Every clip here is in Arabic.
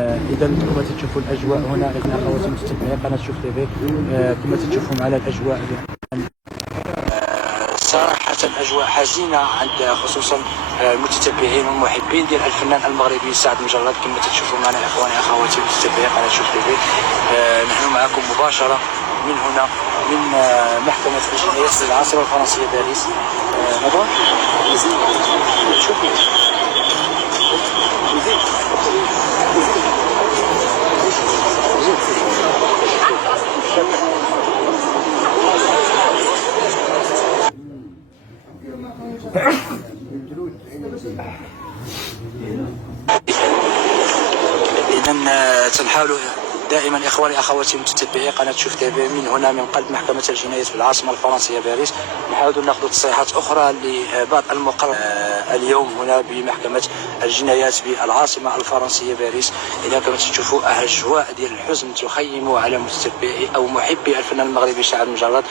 اذا كما تشوفوا الاجواء هنا اخواتي متابعي قناه شوف تي في، كما تشوفوا على الاجواء صراحه الاجواء حزينه عند خصوصا المتتبعين والمحبين ديال الفنان المغربي سعد مجرد. كما تشوفوا معنا اخواني اخواتي متابعي قناه شوف تي في، نحن معكم مباشره من هنا من محكمه الجنايات العاصمه الفرنسيه باريس. نظرا شوفوا إذا تنحاول دائما إخواني أخواتي متتبعي قناة شوف تي في من هنا من قلب محكمة الجنايات في العاصمة الفرنسية باريس، نحاول نأخذ تصريحات أخرى لبعض المقرر اليوم هنا بمحكمة الجنايات بالعاصمة الفرنسية باريس. إذا كما تشوفوا أجواء ديال الحزن تخيم على متتبعي أو محبي الفنان المغربي سعد مجرد.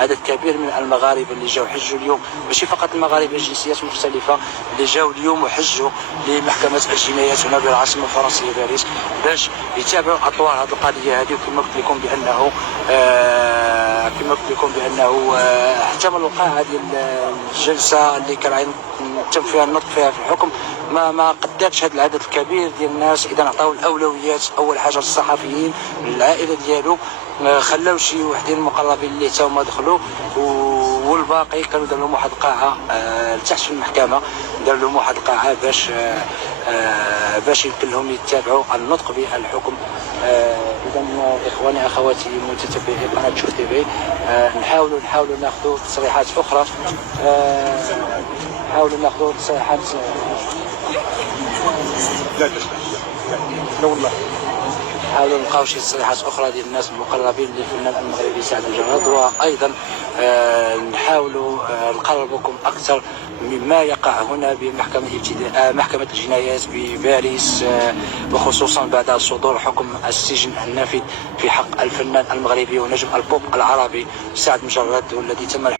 عدد كبير من المغاربة اللي جاوا حجوا اليوم، ماشي فقط المغاربة جنسيات مختلفة اللي جاوا اليوم وحجوا لمحكمة الجنايات هنا بالعاصمة الفرنسية باريس باش يتابعوا اطوار هذه القضيه هذه. وكما قلت لكم بانه حتى من الوقائع ديال الجلسه اللي كان تم فيها النطق فيها في الحكم ما قدرتش هذا العدد الكبير ديال الناس. اذا عطاو الاولويات اول حاجه للصحفيين العائله ديالو، خلاو شي وحدين المقربين اللي حتى هما دخلوا، والباقي كانوا داروا لهم واحد القاعه لتحت في المحكمه، داروا لهم واحد القاعه باش يمكن لهم يتابعوا النطق بالحكم. اذا اخواني اخواتي متتبعي قناه شوف تي في، نحاولوا ناخذوا تصريحات اخرى، نحاولوا ناخذوا تصريحات لا والله نحاولوا نلقاو شي تصريحات اخرى ديال الناس المقربين للفنان المغربي سعد مجرد، وايضا نحاولوا نقربكم اكثر مما يقع هنا بمحكمه محكمه الجنايات بباريس، وخصوصا بعد صدور حكم السجن النافذ في حق الفنان المغربي ونجم البوب العربي سعد مجرد، والذي تم